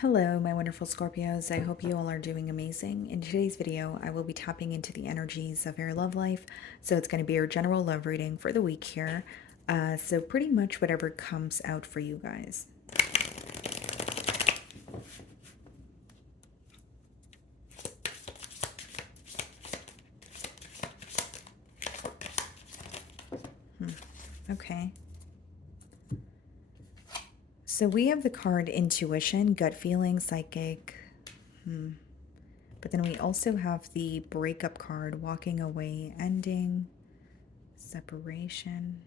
Hello, my wonderful Scorpios. I hope you all are doing amazing. In today's video, I will be tapping into the energies of your love life. So it's going to be your general love reading for the week here. So pretty much whatever comes out for you guys. Okay. So we have the card intuition, gut feeling, psychic. But then we also have the breakup card, walking away, ending, separation.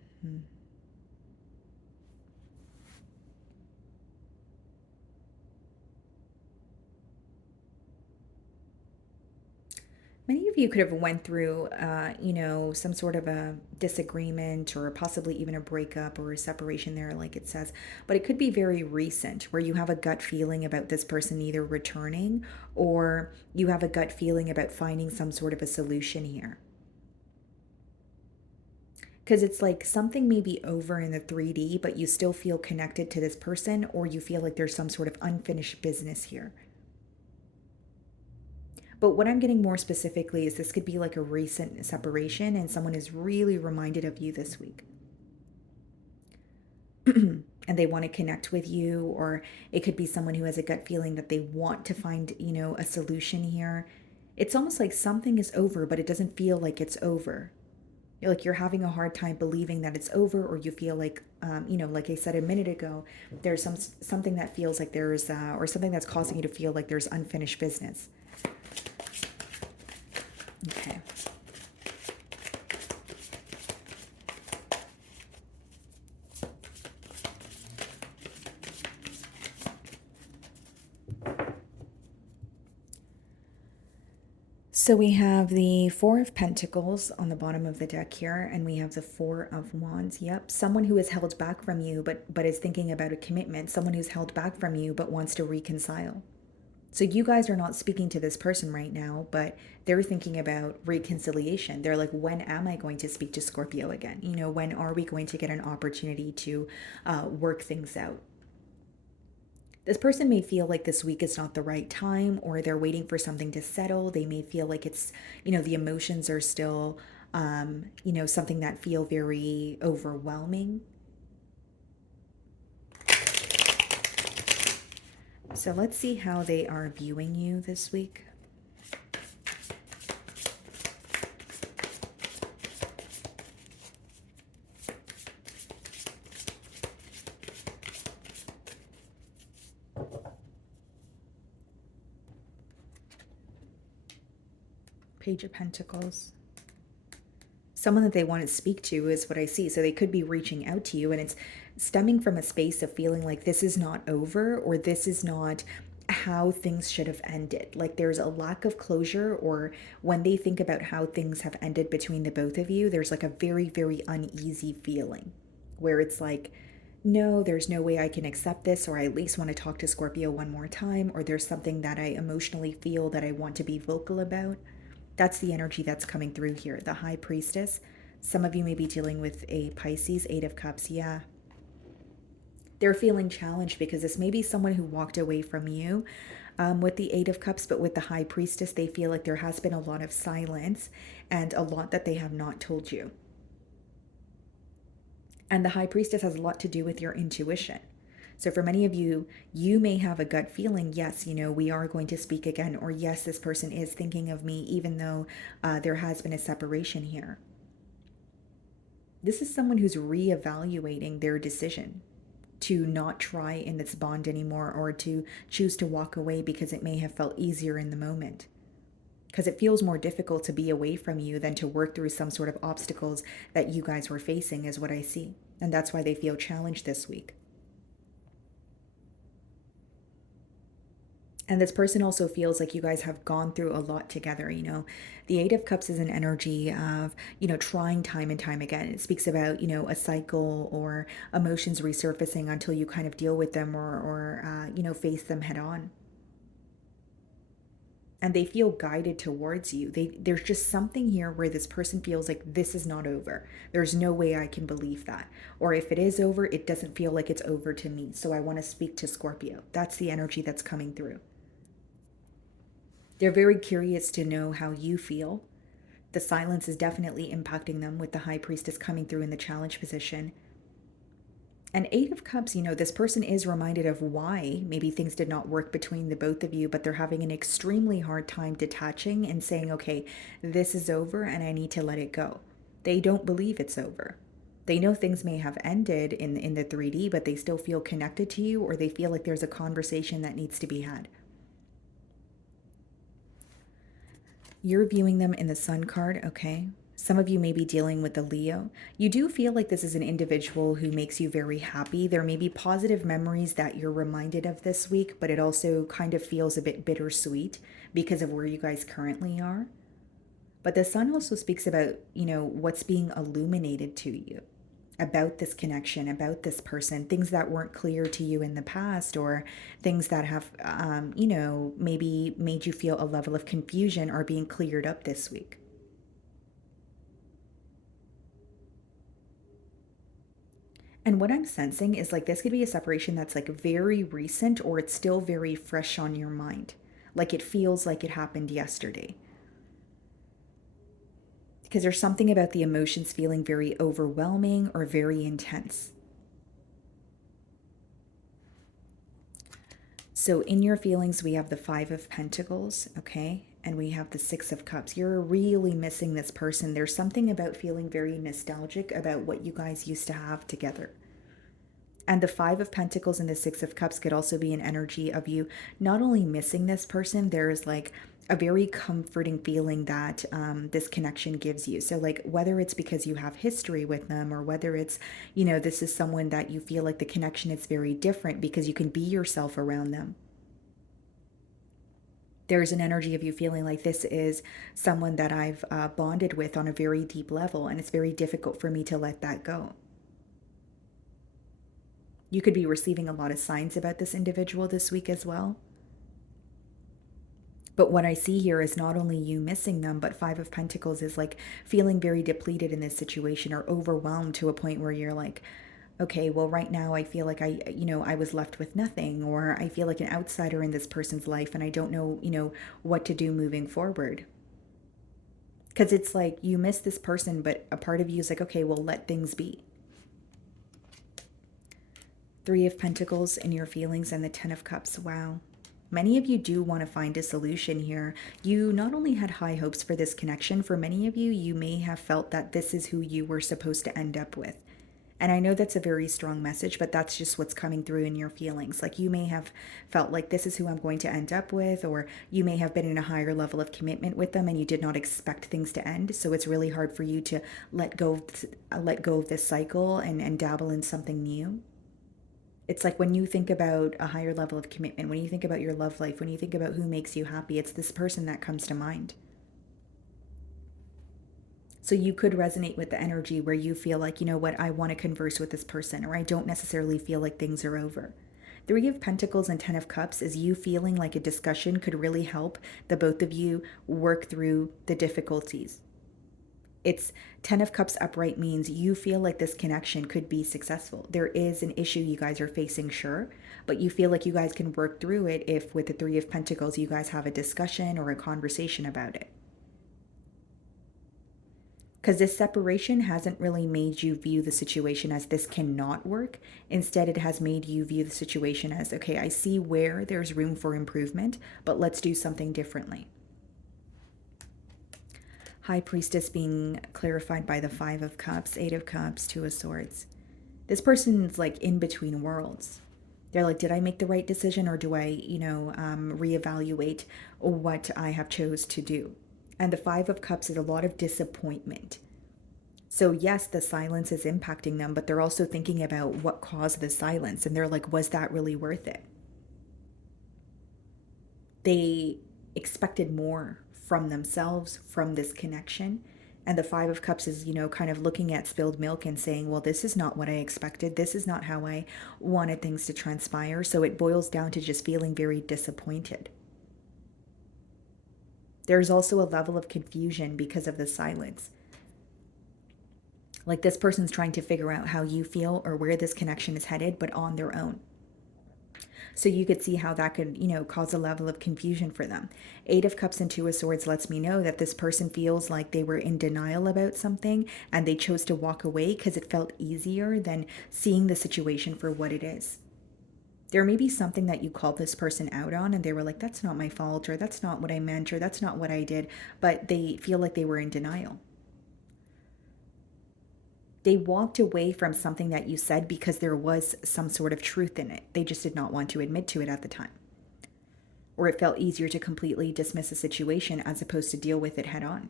Many of you could have went through, some sort of a disagreement or possibly even a breakup or a separation there, like it says. But it could be very recent, where you have a gut feeling about this person either returning or you have a gut feeling about finding some sort of a solution here. Because it's like something may be over in the 3D, but you still feel connected to this person, or you feel like there's some sort of unfinished business here. But what I'm getting more specifically is this could be like a recent separation and someone is really reminded of you this week. And they want to connect with you, or it could be someone who has a gut feeling that they want to find, a solution here. It's almost like something is over, but it doesn't feel like it's over. Like you're having a hard time believing that it's over, or you feel like, like I said a minute ago, there's something that feels like there's, or something that's causing you to feel like there's unfinished business. Okay. So we have the Four of Pentacles on the bottom of the deck here, and we have the Four of Wands. Yep, someone who is held back from you, but is thinking about a commitment. Someone who's held back from you, but wants to reconcile. So you guys are not speaking to this person right now, but they're thinking about reconciliation. They're like, when am I going to speak to Scorpio again? When are we going to get an opportunity to work things out? This person may feel like this week is not the right time, or they're waiting for something to settle. They may feel like it's, the emotions are still, something that feel very overwhelming. So let's see how they are viewing you this week. Page of Pentacles. Someone that they want to speak to is what I see. So they could be reaching out to you, and it's stemming from a space of feeling like this is not over, or this is not how things should have ended. Like there's a lack of closure, or when they think about how things have ended between the both of you, there's like a very, very uneasy feeling where it's like, no, there's no way I can accept this, or I at least want to talk to Scorpio one more time, or there's something that I emotionally feel that I want to be vocal about. That's the energy that's coming through here. The High Priestess. Some of you may be dealing with a Pisces, Eight of Cups. Yeah. They're feeling challenged because this may be someone who walked away from you with the Eight of Cups, but with the High Priestess, they feel like there has been a lot of silence and a lot that they have not told you. And the High Priestess has a lot to do with your intuition. So for many of you, you may have a gut feeling, yes, we are going to speak again, or yes, this person is thinking of me, even though there has been a separation here. This is someone who's reevaluating their decision to not try in this bond anymore, or to choose to walk away because it may have felt easier in the moment. Because it feels more difficult to be away from you than to work through some sort of obstacles that you guys were facing, is what I see. And that's why they feel challenged this week. And this person also feels like you guys have gone through a lot together. The Eight of Cups is an energy of, trying time and time again. It speaks about, a cycle or emotions resurfacing until you kind of deal with them, or face them head on. and they feel guided towards you. There's just something here where this person feels like this is not over. There's no way I can believe that. Or if it is over, it doesn't feel like it's over to me. So I want to speak to Scorpio. That's the energy that's coming through. They're very curious to know how you feel. The silence is definitely impacting them with the High Priestess coming through in the challenge position. And Eight of Cups, this person is reminded of why maybe things did not work between the both of you, but they're having an extremely hard time detaching and saying, okay, this is over and I need to let it go. They don't believe it's over. They know things may have ended in the 3D, but they still feel connected to you, or they feel like there's a conversation that needs to be had. You're viewing them in the Sun card, okay? Some of you may be dealing with the Leo. You do feel like this is an individual who makes you very happy. There may be positive memories that you're reminded of this week, but it also kind of feels a bit bittersweet because of where you guys currently are. But the Sun also speaks about, what's being illuminated to you about this connection, about this person, things that weren't clear to you in the past, or things that have, maybe made you feel a level of confusion are being cleared up this week. And what I'm sensing is like this could be a separation that's like very recent, or it's still very fresh on your mind. Like it feels like it happened yesterday. Because there's something about the emotions feeling very overwhelming or very intense. So in your feelings, we have the Five of Pentacles, okay? And we have the Six of Cups. You're really missing this person. There's something about feeling very nostalgic about what you guys used to have together. And the Five of Pentacles and the Six of Cups could also be an energy of you not only missing this person, there's like a very comforting feeling that this connection gives you. So, like, whether it's because you have history with them, or whether it's, this is someone that you feel like the connection is very different because you can be yourself around them. There's an energy of you feeling like this is someone that I've bonded with on a very deep level, and it's very difficult for me to let that go. You could be receiving a lot of signs about this individual this week as well. But what I see here is not only you missing them, but Five of Pentacles is like feeling very depleted in this situation, or overwhelmed to a point where you're like, okay, well, right now I feel like I was left with nothing, or I feel like an outsider in this person's life and I don't know, what to do moving forward. Because it's like you miss this person, but a part of you is like, okay, well, let things be. Three of Pentacles in your feelings and the Ten of Cups. Wow. Many of you do want to find a solution here. You not only had high hopes for this connection, for many of you, you may have felt that this is who you were supposed to end up with. And I know that's a very strong message, but that's just what's coming through in your feelings. Like you may have felt like this is who I'm going to end up with, or you may have been in a higher level of commitment with them and you did not expect things to end. So it's really hard for you to let go of this cycle and dabble in something new. It's like when you think about a higher level of commitment, when you think about your love life, when you think about who makes you happy, it's this person that comes to mind. So you could resonate with the energy where you feel like, you know what, I want to converse with this person, or I don't necessarily feel like things are over. Three of Pentacles and Ten of Cups is you feeling like a discussion could really help the both of you work through the difficulties. It's Ten of Cups upright means you feel like this connection could be successful. There is an issue you guys are facing, sure, but you feel like you guys can work through it if with the Three of Pentacles you guys have a discussion or a conversation about it. Because this separation hasn't really made you view the situation as this cannot work. Instead, it has made you view the situation as, okay, I see where there's room for improvement, but let's do something differently. High Priestess being clarified by the Five of Cups, Eight of Cups, Two of Swords. This person's like in between worlds. They're like, did I make the right decision, or do I, reevaluate what I have chose to do? And the Five of Cups is a lot of disappointment. So yes, the silence is impacting them, but they're also thinking about what caused the silence. And they're like, was that really worth it? They expected more from themselves, from this connection. And the Five of Cups is, kind of looking at spilled milk and saying, well, this is not what I expected. This is not how I wanted things to transpire. So it boils down to just feeling very disappointed. There's also a level of confusion because of the silence. Like this person's trying to figure out how you feel or where this connection is headed, but on their own. So you could see how that could, cause a level of confusion for them. Eight of Cups and Two of Swords lets me know that this person feels like they were in denial about something and they chose to walk away because it felt easier than seeing the situation for what it is. There may be something that you called this person out on and they were like, that's not my fault, or that's not what I meant, or that's not what I did, but they feel like they were in denial. They walked away from something that you said because there was some sort of truth in it. They just did not want to admit to it at the time. Or it felt easier to completely dismiss a situation as opposed to deal with it head on.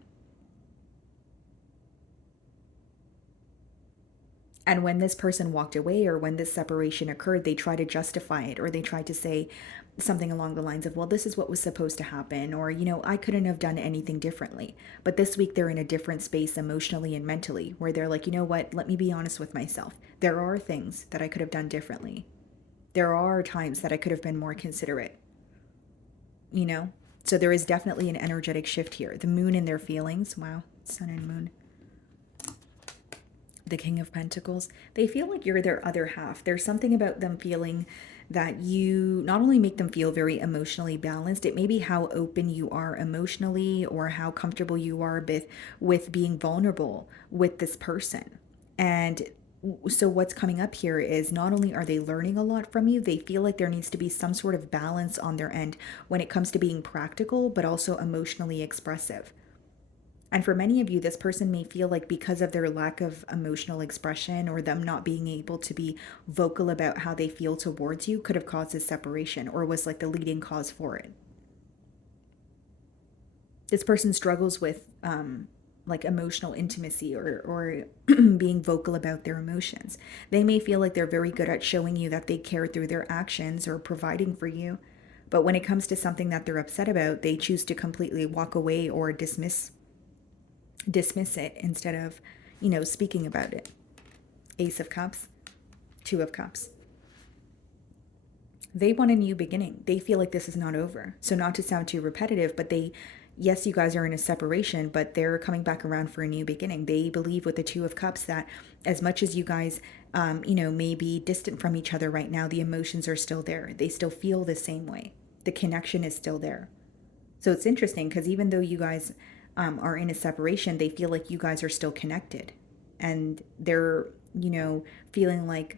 And when this person walked away or when this separation occurred, they tried to justify it, or they tried to say something along the lines of, well, this is what was supposed to happen, or, I couldn't have done anything differently. But this week they're in a different space emotionally and mentally where they're like, you know what, let me be honest with myself. There are things that I could have done differently. There are times that I could have been more considerate, you know? So there is definitely an energetic shift here. The moon and their feelings. Wow, sun and moon. The King of Pentacles, they feel like you're their other half. There's something about them feeling that you not only make them feel very emotionally balanced, it may be how open you are emotionally or how comfortable you are with being vulnerable with this person. And so what's coming up here is not only are they learning a lot from you, they feel like there needs to be some sort of balance on their end when it comes to being practical, but also emotionally expressive. And for many of you, this person may feel like because of their lack of emotional expression or them not being able to be vocal about how they feel towards you could have caused this separation or was like the leading cause for it. This person struggles with like emotional intimacy or being vocal about their emotions. They may feel like they're very good at showing you that they care through their actions or providing for you. But when it comes to something that they're upset about, they choose to completely walk away or dismiss it instead of, speaking about it. Ace of Cups, Two of Cups. They want a new beginning. They feel like this is not over. So not to sound too repetitive, but yes, you guys are in a separation, but they're coming back around for a new beginning. They believe with the Two of Cups that as much as you guys, may be distant from each other right now, the emotions are still there. They still feel the same way. The connection is still there. So it's interesting because even though you guys are in a separation, they feel like you guys are still connected. And they're, feeling like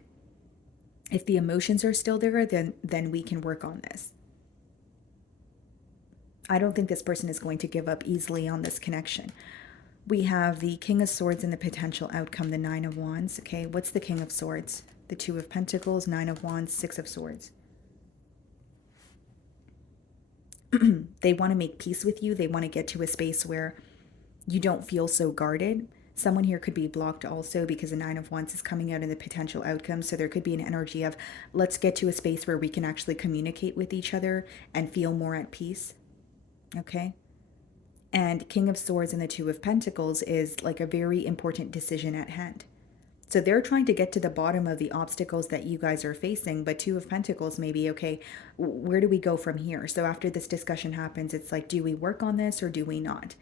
if the emotions are still there, then we can work on this. I don't think this person is going to give up easily on this connection. We have the King of Swords and the potential outcome, the Nine of Wands. Okay, what's the King of Swords? The Two of Pentacles, Nine of Wands, Six of Swords. They want to make peace with you. They want to get to a space where you don't feel so guarded. Someone here could be blocked also because the Nine of Wands is coming out in the potential outcome. So there could be an energy of let's get to a space where we can actually communicate with each other and feel more at peace. Okay. And King of Swords and the Two of Pentacles is like a very important decision at hand. So they're trying to get to the bottom of the obstacles that you guys are facing, but Two of Pentacles may be, okay, where do we go from here? So after this discussion happens, it's like, do we work on this or do we not?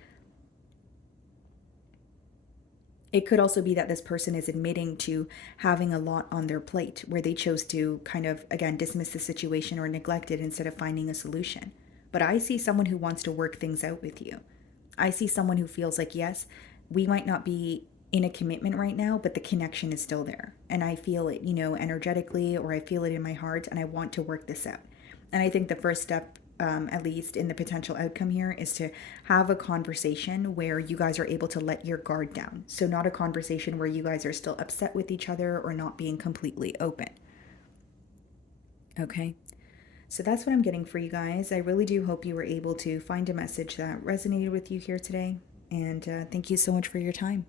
It could also be that this person is admitting to having a lot on their plate where they chose to kind of, again, dismiss the situation or neglect it instead of finding a solution. But I see someone who wants to work things out with you. I see someone who feels like, yes, we might not be in a commitment right now, but the connection is still there. And I feel it, energetically, or I feel it in my heart, and I want to work this out. And I think the first step, at least in the potential outcome here, is to have a conversation where you guys are able to let your guard down. So not a conversation where you guys are still upset with each other or not being completely open. Okay. So that's what I'm getting for you guys. I really do hope you were able to find a message that resonated with you here today. And thank you so much for your time.